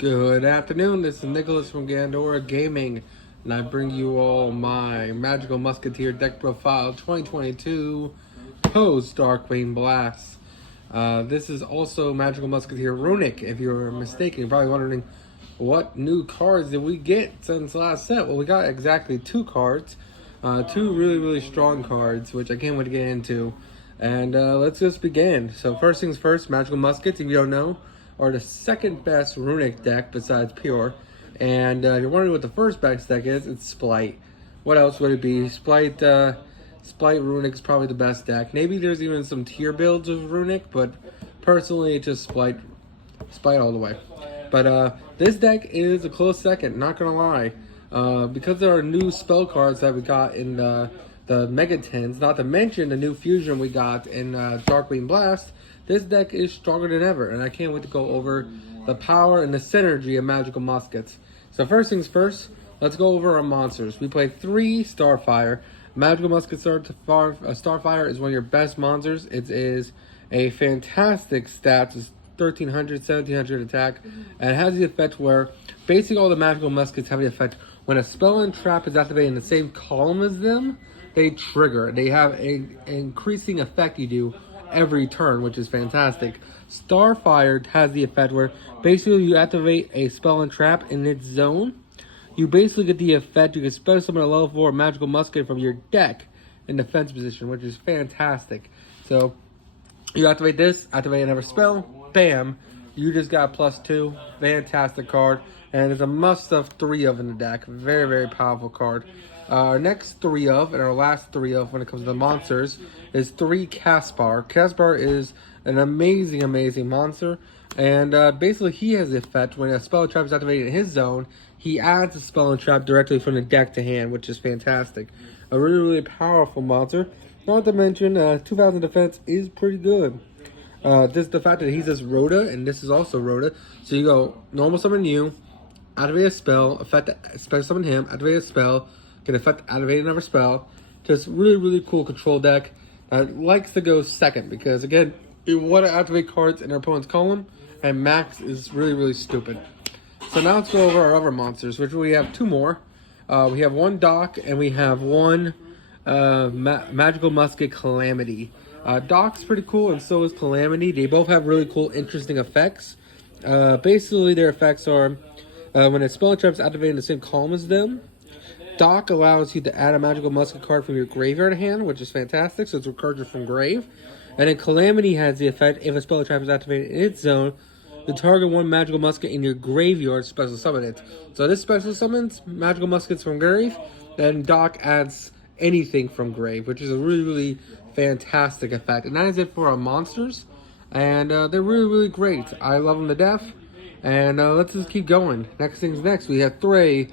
Good afternoon, this is Nicholas from Gandora Gaming, and I bring you all my Magical Musketeer deck profile 2022 post DarkWing Blast. This is also Magical Musketeer Runic, if you're mistaken. You're probably wondering, what new cards did we get since last set? Well, we got exactly two cards, two really strong cards, which I can't wait to get into. And let's just begin. So first things first, Magical Muskets, if you don't know, are the second best Runic deck besides Pure. And you're wondering what the first best deck is, it's Splight. What else would it be? Splight Runic is probably the best deck. Maybe there's even some tier builds of Runic, but personally it's just Splight all the way. But this deck is a close second, not gonna lie. Because there are new spell cards that we got in the Mega 10s, not to mention the new fusion we got in DarkWing Blast, this deck is stronger than ever, and I can't wait to go over the power and the synergy of Magical Muskets. So first things first, let's go over our monsters. We play 3 Starfire. Magical Musket Starfire is one of your best monsters. It is a fantastic stats. It's 1300, 1700 attack, and it has the effect where basically all the Magical Muskets have the effect when a spell and trap is activated in the same column as them, they trigger. They have an increasing effect you do every turn, which is fantastic. Starfire has the effect where basically you activate a spell and trap in its zone. You basically get the effect, you can special summon a level 4 Magical Musket from your deck in defense position, which is fantastic. So you activate this, activate another spell, bam, you just got +2. Fantastic card, and it's a must of 3 of in the deck. Very powerful card. Our next 3 of, and our last 3 of when it comes to the monsters, is 3 Caspar. Caspar is an amazing monster, and basically he has the effect when a spell trap is activated in his zone, he adds a spell and trap directly from the deck to hand, which is fantastic. A really powerful monster. Not to mention, 2000 defense is pretty good. Just the fact that he says Rhoda, and this is also Rhoda, so you go normal summon you, activate a spell, effect special summon him, activate a spell, can effect activate another spell. Just really cool control deck. Likes to go second because again, you want to activate cards in our opponent's column, and max is really stupid. So now let's go over our other monsters, which we have 2 more. We have 1 Doc and we have 1 Magical Musket Calamity. Doc's pretty cool and so is Calamity. They both have really cool, interesting effects. Basically, their effects are when a spell trap is activated in the same column as them. Doc allows you to add a Magical Musket card from your graveyard hand, which is fantastic, so it's recursion from grave. And then Calamity has the effect, if a spell trap is activated in its zone, to target 1 Magical Musket in your graveyard, special summon it. So this special summons Magical Muskets from grave, then Doc adds anything from grave, which is a really fantastic effect. And that is it for our monsters, and they're really great. I love them to death, and let's just keep going. Next things next, we have 3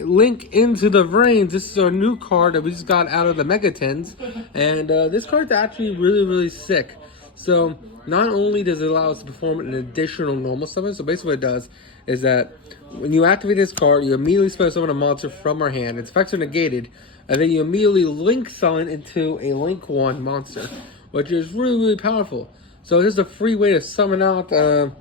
Link into the Brains. This is our new card that we just got out of the Mega 10s, and this card's actually really sick. So not only does it allow us to perform an additional normal summon, so basically what it does is that when you activate this card, you immediately special summon a monster from our hand. Its effects are negated, and then you immediately link summon into a Link 1 monster, which is really powerful. So this is a free way to summon out a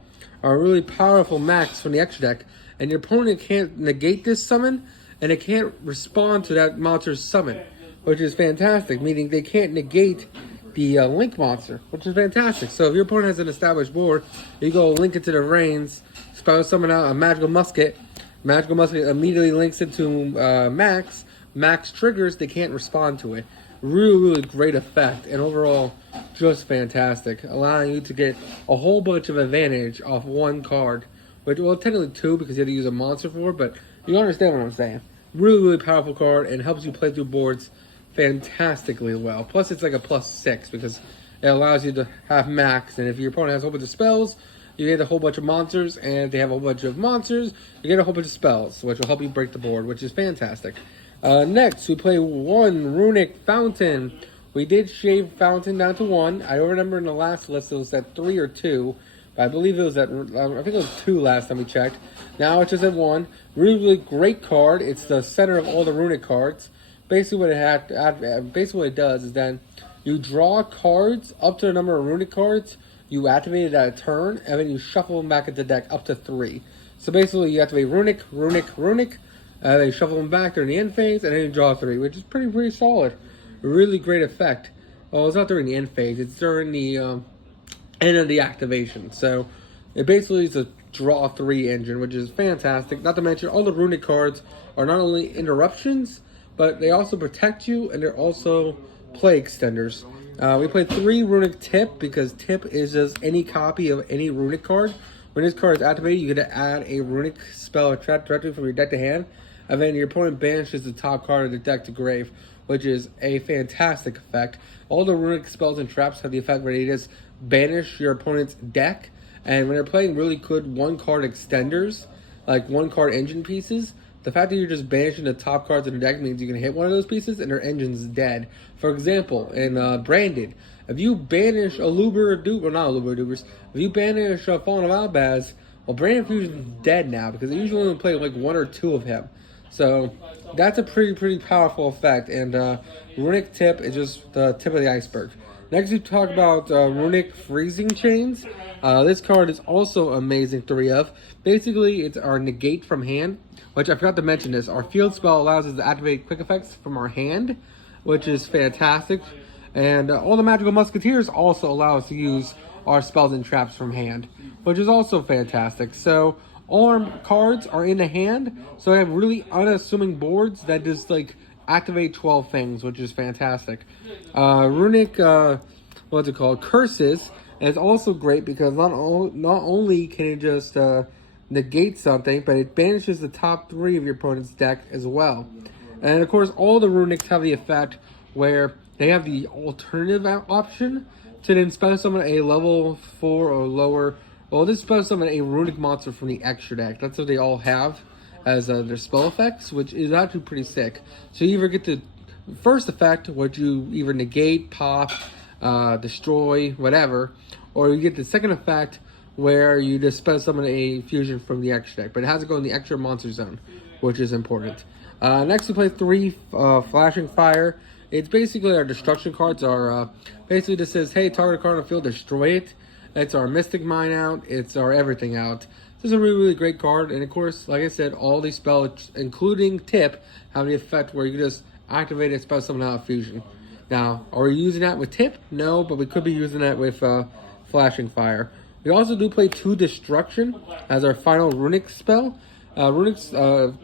really powerful max from the extra deck, and your opponent can't negate this summon, and it can't respond to that monster's summon, which is fantastic, meaning they can't negate the Link monster, which is fantastic. So if your opponent has an established board, you go Link into the Reigns, special summon out a Magical Musket immediately links into Max triggers, they can't respond to it. Really great effect, and overall just fantastic, allowing you to get a whole bunch of advantage off 1 card, which, well, technically 2 because you have to use a monster for it, but you understand what I'm saying. Really powerful card, and helps you play through boards fantastically well. Plus it's like a +6 because it allows you to have max, and if your opponent has a whole bunch of spells, you get a whole bunch of monsters, and if they have a whole bunch of monsters, you get a whole bunch of spells, which will help you break the board, which is fantastic. Next, we play 1 Runic Fountain. We did shave Fountain down to 1. I don't remember in the last list it was at 3 or 2. But I believe it was at, I think it was 2 last time we checked. Now it's just at 1. Really great card. It's the center of all the Runic cards. Basically what it does is then you draw cards up to the number of Runic cards you activate it at a turn, and then you shuffle them back into the deck up to 3. So basically, you activate Runic, Runic, then you shuffle them back during the end phase, and then you draw 3, which is pretty solid. Really great effect. Well, it's not during the end phase; it's during the end of the activation. So it basically is a draw 3 engine, which is fantastic. Not to mention, all the Runic cards are not only interruptions, but they also protect you, and they're also play extenders. We played 3 Runic Tip, because Tip is just any copy of any Runic card. When this card is activated, you get to add a Runic spell or trap directly from your deck to hand, and then your opponent banishes the top card of the deck to grave, which is a fantastic effect. All the Runic spells and traps have the effect where they just banish your opponent's deck, and when they're playing really good 1-card extenders, like 1-card engine pieces, the fact that you're just banishing the top cards in the deck means you can hit one of those pieces and their engine's dead. For example, in Branded, if you banish a Luber Dubers, or not a Luber Dubers, if you banish Fallen of Albaz, well, Branded Fusion's dead now because they usually only play like 1 or 2 of him. So that's a pretty powerful effect, and Runic Tip is just the tip of the iceberg. Next, we talk about Runic Freezing Chains. This card is also amazing 3 of. Basically, it's our negate from hand, which I forgot to mention this. Our field spell allows us to activate quick effects from our hand, which is fantastic. And all the magical musketeers also allow us to use our spells and traps from hand, which is also fantastic. So all our cards are in the hand, so I have really unassuming boards that just like activate 12 things, which is fantastic. Runic, what's it called? Curses is also great because not only can it just negate something, but it banishes the top 3 of your opponent's deck as well. And of course, all the Runics have the effect where they have the alternative option to then spell summon a level 4 or lower. Well, this spell summon a Runic monster from the extra deck. That's what they all have as their spell effects, which is actually pretty sick. So you either get the first effect, which you either negate, pop, destroy, whatever, or you get the second effect where you just spell summon a fusion from the extra deck, but it has to go in the extra monster zone, which is important. Next, we play 3 Flashing Fire. It's basically our destruction cards. Are basically just says, hey, target card on the field, destroy it. It's our Mystic Mine out. It's our everything out. This is a really great card, and of course, like I said, all these spells, including Tip, have the effect where you can just activate a spell summon out of fusion. Now, are we using that with Tip? No, but we could be using that with Flashing Fire. We also do play 2 Destruction as our final Runic spell. Runic's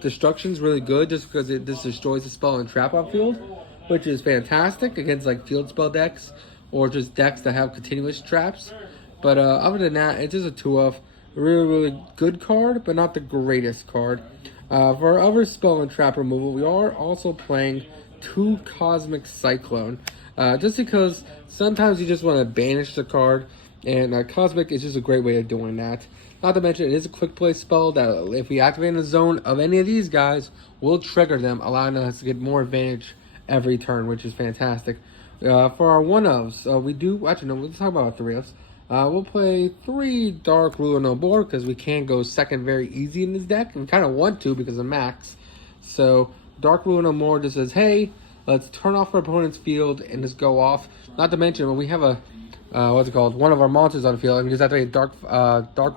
Destruction is really good just because it just destroys the spell and trap on field, which is fantastic against like field spell decks or just decks that have continuous traps. But other than that, it's just a 2-of. Really good card, but not the greatest card. For our other spell and trap removal, we are also playing 2 Cosmic Cyclone. Just because sometimes you just want to banish the card, and Cosmic is just a great way of doing that. Not to mention, it is a quick play spell that if we activate in the zone of any of these guys, will trigger them, allowing us to get more advantage every turn, which is fantastic. For our 1-ofs, we do, actually no, let's talk about our 3-ofs. We'll play 3 Dark Ruler No More because we can go second very easy in this deck. We kind of want to because of Max. So Dark Ruler No More just says, hey, let's turn off our opponent's field and just go off. Not to mention, when we have a, what's it called, one of our monsters on the field, and we just activate Dark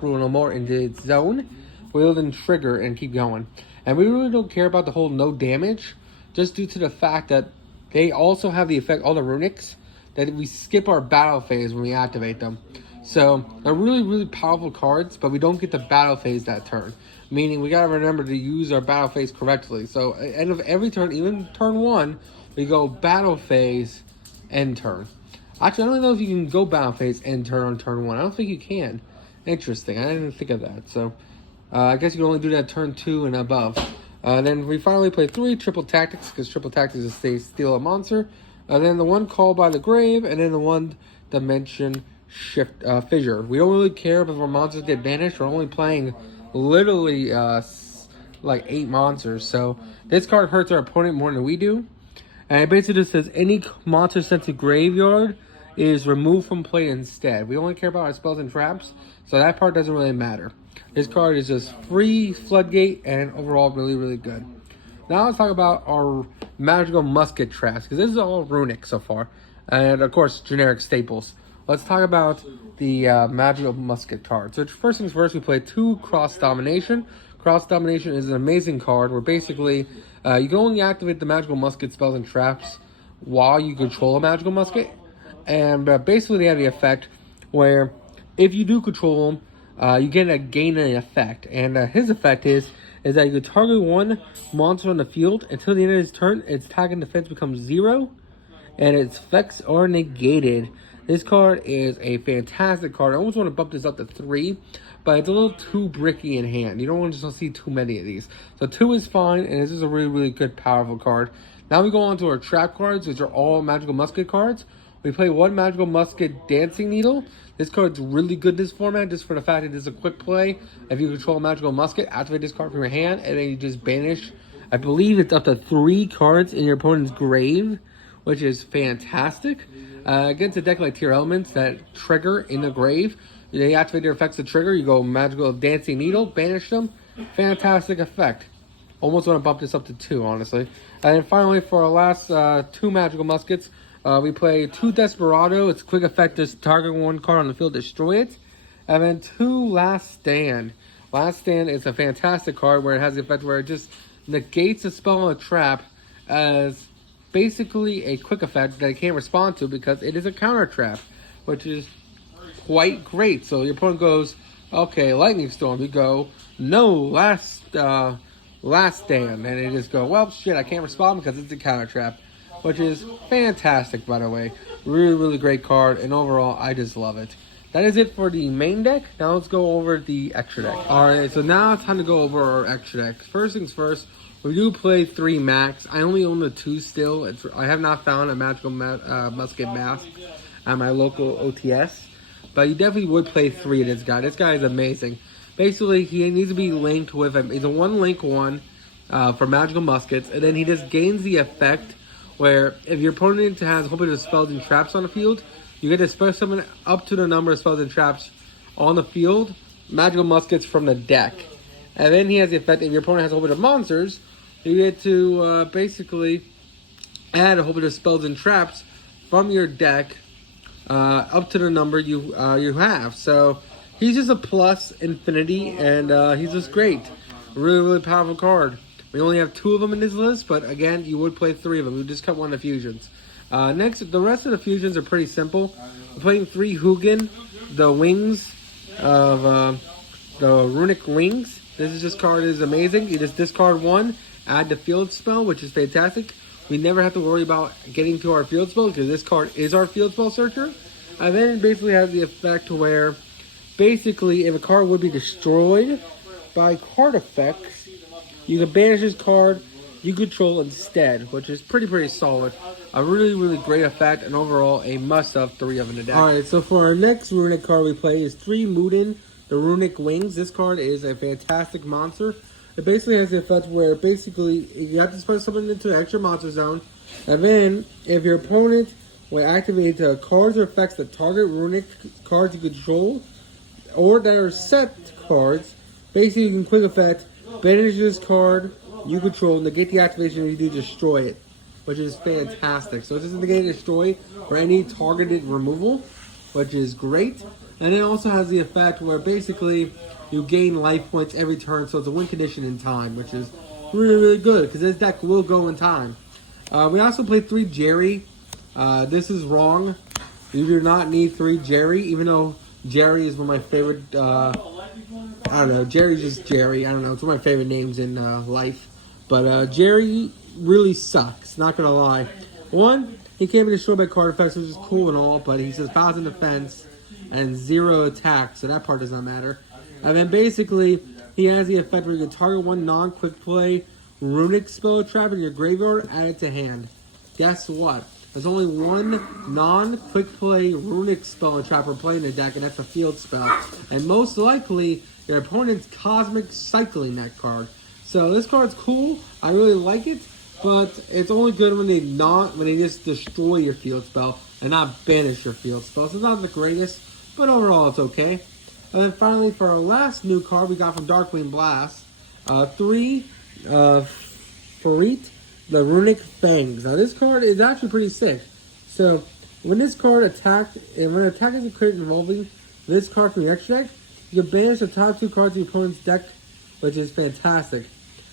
Ruler No More into its zone, we'll then trigger and keep going. And we really don't care about the whole no damage, just due to the fact that they also have the effect, all the Runics, that we skip our battle phase when we activate them. So they're really powerful cards, but we don't get the battle phase that turn. Meaning we gotta remember to use our battle phase correctly. So at the end of every turn, even turn 1, we go battle phase, end turn. Actually, I don't know if you can go battle phase, end turn on turn 1. I don't think you can. Interesting, I didn't think of that. So I guess you can only do that turn 2 and above. Then we finally play 3 Triple Tactics, because Triple Tactics is to steal a monster. And then the 1 Call by the Grave, and then the 1 Dimension Shift Fissure. We don't really care if our monsters get banished. We're only playing literally like 8 monsters. So this card hurts our opponent more than we do. And it basically just says any monster sent to graveyard is removed from play instead. We only care about our spells and traps, so that part doesn't really matter. This card is just free floodgate and overall really good. Now let's talk about our magical musket traps, because this is all Runic so far. And of course, generic staples. let's talk about the Magical Musket card. So first things first, we play 2 Cross Domination. Cross Domination is an amazing card where basically you can only activate the Magical Musket spells and traps while you control a Magical Musket. And basically they have the effect where if you do control him, you get a gain an effect. And his effect is that you can target one monster on the field until the end of his turn. Its attack and defense becomes 0, and its effects are negated. This card is a fantastic card. I almost want to bump this up to 3, but it's a little too bricky in hand. You don't want to just see too many of these. So 2 is fine, and this is a really, really good, powerful card. Now we go on to our trap cards, which are all Magical Musket cards. We play 1 Magical Musket Dancing Needle. This card's really good in this format, just for the fact that it's a quick play. If you control a Magical Musket, activate this card from your hand, and then you just banish. I believe it's up to 3 cards in your opponent's grave, which is fantastic. Against a deck like Tier Elements that trigger in the grave, they activate their effects to trigger. You go Magical Dancing Needle, banish them. Fantastic effect. Almost want to bump this up to 2, honestly. And then finally, for our last 2 Magical Muskets, we play 2 Desperado. It's a quick effect, just target 1 card on the field, destroy it. And then 2 Last Stand. Last Stand is a fantastic card where it has the effect where it just negates a spell on a trap as basically a quick effect that it can't respond to because it is a counter trap, which is quite great. So your opponent goes, okay, Lightning Storm. You go, no, last stand. And they just go, well, shit, I can't respond because it's a counter trap, which is fantastic, by the way. Really, really great card. And overall, I just love it. That is it for the main deck. Now let's go over the extra deck. Alright, so now it's time to go over our extra deck. First things first, we do play 3 Max. I only own the 2 still. I have not found a Magical Musket Mask at my local OTS. But you definitely would play 3 of this guy. This guy is amazing. Basically, he needs to be linked with him. He's a 1-link 1 for Magical Muskets. And then he just gains the effect where if your opponent has a whole bunch of spells and traps on the field, you get to spell summon up to the number of spells and traps on the field, Magical Muskets from the deck. And then he has the effect, if your opponent has a whole bunch of monsters, you get to basically add a whole bunch of spells and traps from your deck up to the number you have. So he's just a plus infinity, and he's just great. Really, really powerful card. We only have 2 of them in this list, but again, you would play 3 of them. We just cut 1 of the fusions. Next, the rest of the fusions are pretty simple. We're playing 3 Hugin, the wings of the Runic wings. This card is amazing. You just discard 1, add the field spell, which is fantastic. We never have to worry about getting to our field spell because this card is our field spell searcher. And then it basically has the effect where basically if a card would be destroyed by card effects, you can banish this card you control instead, which is pretty solid. A really, really great effect, and overall a must-have 3 of in the deck. Alright, so for our next Runic card we play is 3 Muden, the Runic Wings. This card is a fantastic monster. It basically has the effect where basically you have to spend something into the extra monster zone, and then if your opponent will activate cards or effects that target Runic cards you control, or that are set cards, basically you can quick effect, banish this card you control, negate the activation, you do destroy it, which is fantastic. So this is negate destroy for any targeted removal, which is great. And it also has the effect where basically you gain life points every turn, so it's a win condition in time, which is really, really good because this deck will go in time. We also play 3 Jerry. This is wrong. You do not need 3 Jerry, even though Jerry is one of my favorite. I don't know. Jerry's just Jerry. I don't know. It's one of my favorite names in life. But Jerry really sucks. Not gonna lie. 1, he can't be destroyed by card effects, which is cool and all, but he says 1000 defense and 0 attack, so that part does not matter. And then basically, he has the effect where you can target 1 non-quick play Runic spell trap in your graveyard, add it to hand. Guess what? There's only 1 non-quick play Runic spell trap we're playing in the deck, and that's a field spell. And most likely, your opponent's Cosmic Cycling that card. So this card's cool. I really like it, but it's only good when they just destroy your field spell and not banish your field spell. So it's not the greatest, but overall it's okay. And then finally, for our last new card we got from DarkWing Blast, 3 Farit, the Runic Fangs. Now this card is actually pretty sick. So When this card attacked, and when an attack is created involving this card from your extra deck, you can banish the top 2 cards of your opponent's deck, which is fantastic.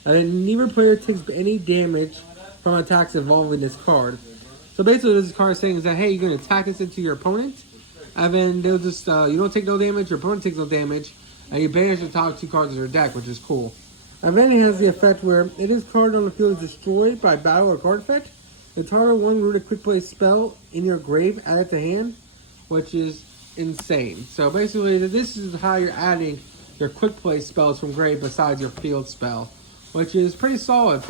And then neither player takes any damage from attacks involving this card. So basically what this card is saying is that, hey, you're going to attack this into your opponent, and then they'll just, you don't take no damage, your opponent takes no damage, and you banish the top 2 cards of your deck, which is cool. And then it has the effect where if this card on the field is destroyed by battle or card effect, the target 1 Runic quick play spell in your grave added to hand, which is insane. So basically this is how you're adding your quick play spells from grave besides your field spell, which is pretty solid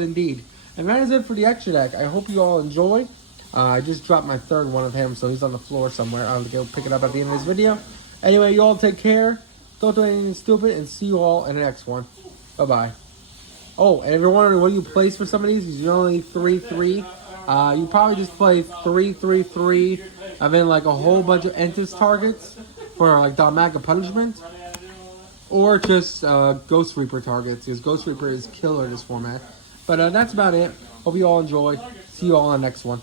indeed. And that is it for the extra deck. I hope you all enjoy. I just dropped my 3rd one of him, so he's on the floor somewhere. I'll go pick it up at the end of this video. Anyway, you all take care. Don't do anything stupid, and see you all in the next one. Bye-bye. Oh, and if you're wondering what you place for some of these, you're only 3-3. You probably just play 3-3-3, and then like a whole bunch of Entis targets for like Dogmatic Punishment. Or just Ghost Reaper targets, because Ghost Reaper is killer in this format. But that's about it. Hope you all enjoy. See you all in the next one.